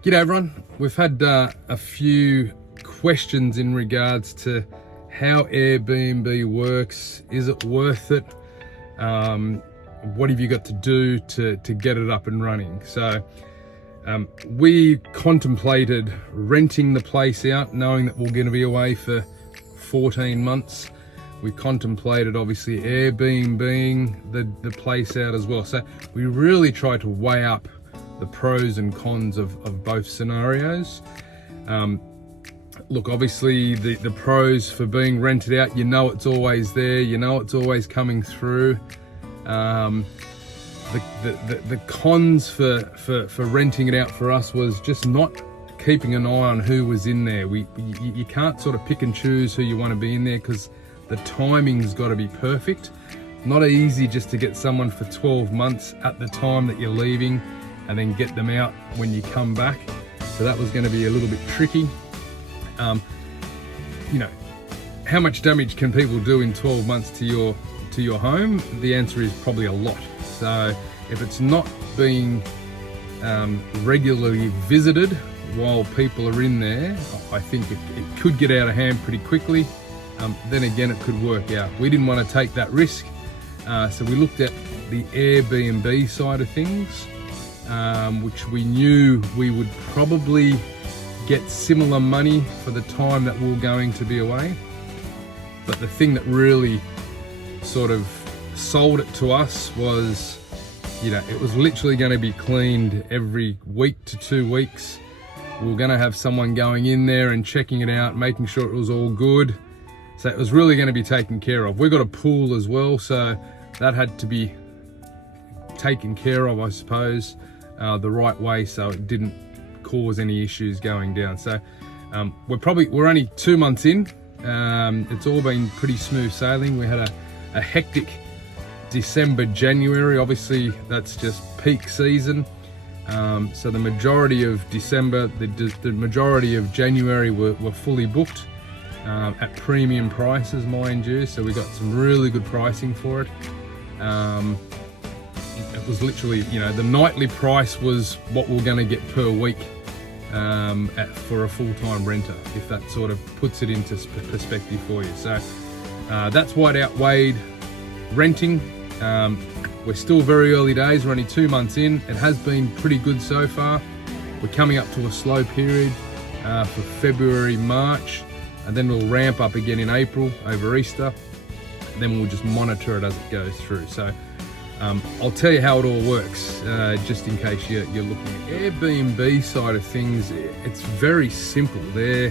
G'day everyone. We've had a few questions in regards to how Air BnB works. Is it worth it? What have you got to do to get it up and running? So we contemplated renting the place out, knowing that we're going to be away for 14 months. We contemplated obviously Airbnb the place out as well. So we really tried to weigh up the pros and cons of both scenarios. Look, obviously the pros for being rented out, you know it's always there, you know it's always coming through. The cons for renting it out for us was just not keeping an eye on who was in there. You can't sort of pick and choose who you want to be in there because the timing's got to be perfect. Not easy just to get someone for 12 months at the time that you're leaving and then get them out when you come back. So that was going to be a little bit tricky. You know, how much damage can people do in 12 months to your home? The answer is probably a lot. So if it's not being regularly visited while people are in there, I think it could get out of hand pretty quickly. Then again, it could work out. We didn't want to take that risk, so we looked at the Airbnb side of things, which we knew we would probably get similar money for the time that we were going to be away. But the thing that really sort of sold it to us was, you know, it was literally going to be cleaned every week to 2 weeks. We were going to have someone going in there and checking it out, making sure it was all good. So it was really going to be taken care of. We've got a pool as well, so that had to be taken care of, I suppose, the right way, so it didn't cause any issues going down. So we're only 2 months in. It's all been pretty smooth sailing. We had a hectic December, January. Obviously, that's just peak season. So the majority of December, the majority of January were fully booked. At premium prices, mind you, so we got some really good pricing for it. It was literally, you know, the nightly price was what we're going to get per week for a full-time renter, if that sort of puts it into perspective for you. So that's what outweighed renting. We're still very early days, we're only 2 months in. It has been pretty good so far. We're coming up to a slow period for February, March. And then we'll ramp up again in April over Easter. And then we'll just monitor it as it goes through. So I'll tell you how it all works, just in case you're looking at Airbnb side of things. It's very simple. They're,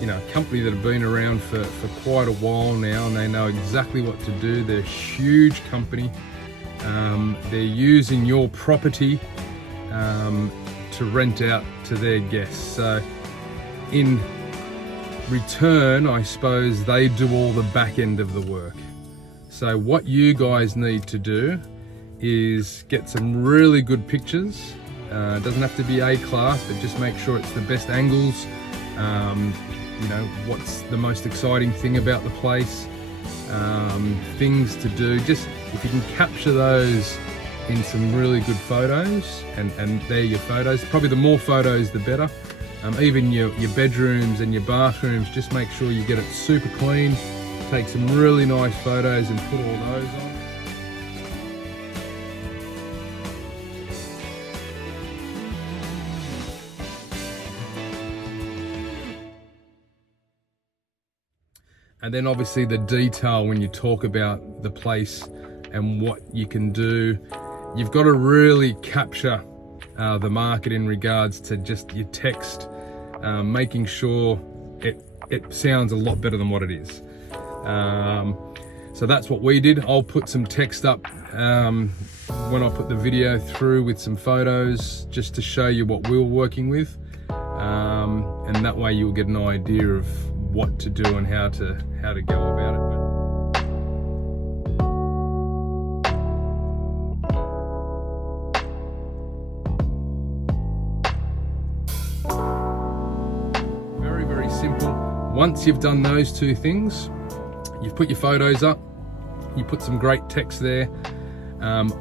you know, a company that have been around for quite a while now, and they know exactly what to do. They're a huge company. They're using your property to rent out to their guests. So in return, I suppose they do all the back end of the work. So what you guys need to do is get some really good pictures. It doesn't have to be A class, but just make sure it's the best angles. You know, what's the most exciting thing about the place, things to do. Just if you can capture those in some really good photos, and they're your photos. Probably the more photos, the better. Even your bedrooms and your bathrooms, just make sure you get it super clean. Take some really nice photos and put all those on. And then obviously the detail when you talk about the place and what you can do. You've got to really capture the market in regards to just your text, making sure it sounds a lot better than what it is. So that's what we did. I'll put some text up when I put the video through with some photos, just to show you what we were working with, and that way you'll get an idea of what to do and how to go about it. Simple. Once you've done those two things, you've put your photos up, you put some great text there.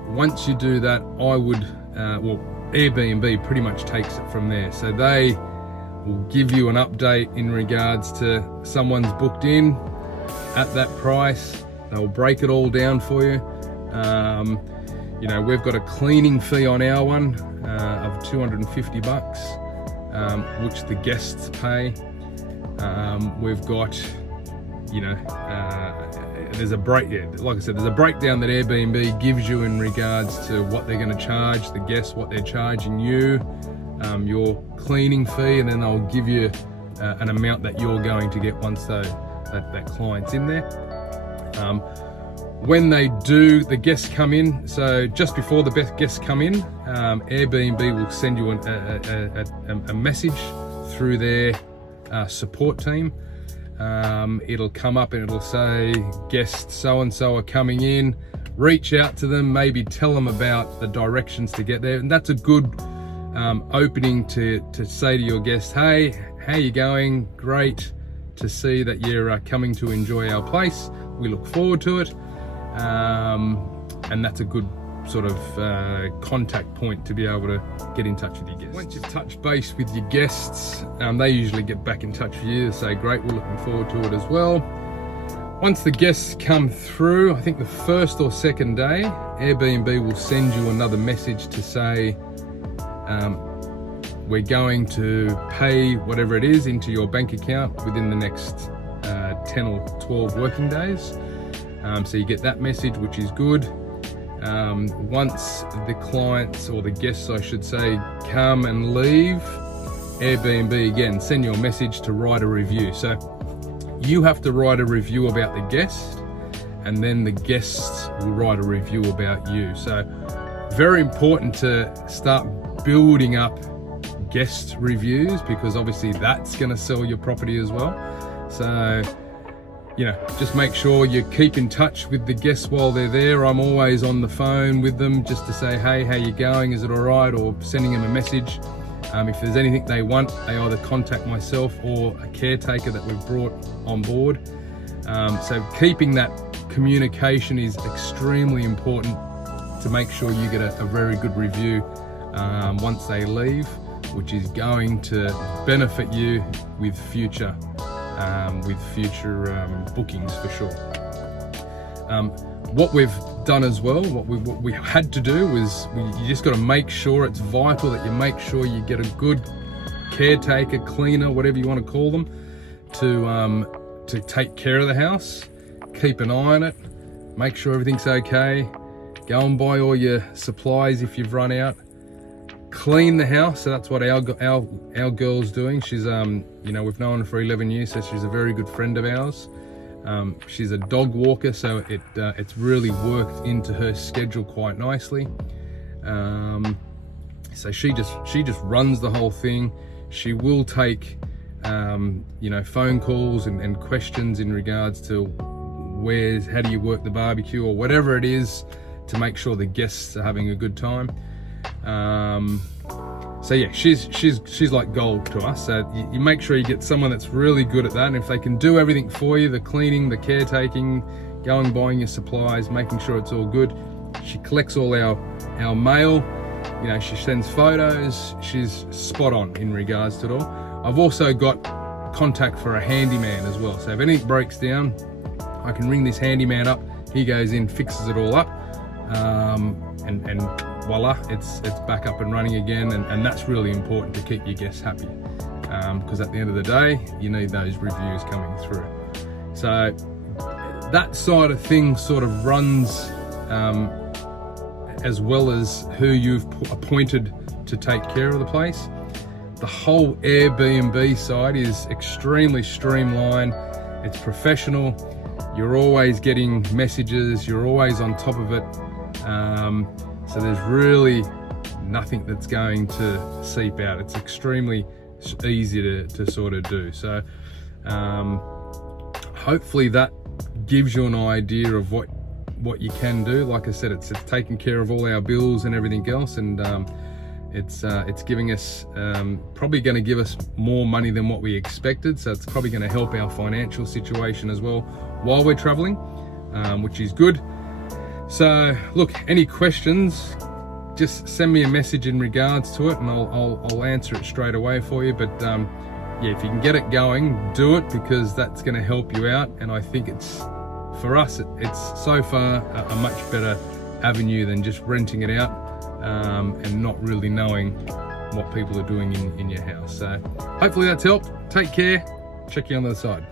Once you do that, I would, well, Airbnb pretty much takes it from there. So they will give you an update in regards to someone's booked in at that price. They'll break it all down for you. You know, we've got a cleaning fee on our one of $250, which the guests pay. We've got, you know, there's a like I said, there's a breakdown that Airbnb gives you in regards to what they're going to charge the guests, what they're charging you, your cleaning fee, and then they'll give you an amount that you're going to get once that client's in there. When they do, the guests come in, so just before the guests come in, Airbnb will send you a message through their support team. It'll come up and it'll say, guests so-and-so are coming in. Reach out to them, maybe tell them about the directions to get there. And that's a good opening to say to your guests, hey, how you going? Great to see that you're coming to enjoy our place. We look forward to it. And that's a good sort of contact point to be able to get in touch with your guests. Once you've touched base with your guests, they usually get back in touch with you to say, great, we're looking forward to it as well. Once the guests come through, I think the first or second day, Airbnb will send you another message to say, we're going to pay whatever it is into your bank account within the next 10 or 12 working days. So you get that message, which is good. Once the clients, or the guests I should say, come and leave, Airbnb again send you a message to write a review. So you have to write a review about the guest, and then the guests will write a review about you. So very important to start building up guest reviews, because obviously that's going to sell your property as well. So, you know, just make sure you keep in touch with the guests while they're there. I'm always on the phone with them just to say, hey, how you going? Is it all right? Or sending them a message. If there's anything they want, they either contact myself or a caretaker that we've brought on board. So keeping that communication is extremely important to make sure you get a very good review once they leave, which is going to benefit you with future bookings for sure. What we've done as well, what we had to do was, you just got to make sure, it's vital that you make sure you get a good caretaker, cleaner, whatever you want to call them, to take care of the house, keep an eye on it, make sure everything's okay, go and buy all your supplies if you've run out, clean the house. So that's what our girl's doing. She's you know, we've known her for 11 years, so she's a very good friend of ours. She's a dog walker, so it's really worked into her schedule quite nicely. So she just runs the whole thing. She will take you know, phone calls and questions in regards to how do you work the barbecue or whatever it is, to make sure the guests are having a good time. So yeah, she's like gold to us. So you make sure you get someone that's really good at that, and if they can do everything for you, the cleaning, the caretaking, going buying your supplies, making sure it's all good. She collects all our mail, you know, she sends photos, she's spot on in regards to it all. I've also got contact for a handyman as well, so if anything breaks down, I can ring this handyman up, he goes in, fixes it all up, and voila, it's back up and running again. And that's really important to keep your guests happy, because at the end of the day, you need those reviews coming through. So that side of things sort of runs as well as who you've appointed to take care of the place. The whole Airbnb side is extremely streamlined, it's professional, you're always getting messages, you're always on top of it. So there's really nothing that's going to seep out. It's extremely easy to sort of do. So hopefully that gives you an idea of what you can do. Like I said, it's taking care of all our bills and everything else, and it's giving us probably going to give us more money than what we expected. So it's probably going to help our financial situation as well while we're traveling, which is good. So look, any questions, just send me a message in regards to it, and I'll answer it straight away for you. But yeah, if you can get it going, do it, because that's going to help you out. And I think it's, for us, it's so far a much better avenue than just renting it out and not really knowing what people are doing in your house. So hopefully that's helped. Take care. Check you on the other side.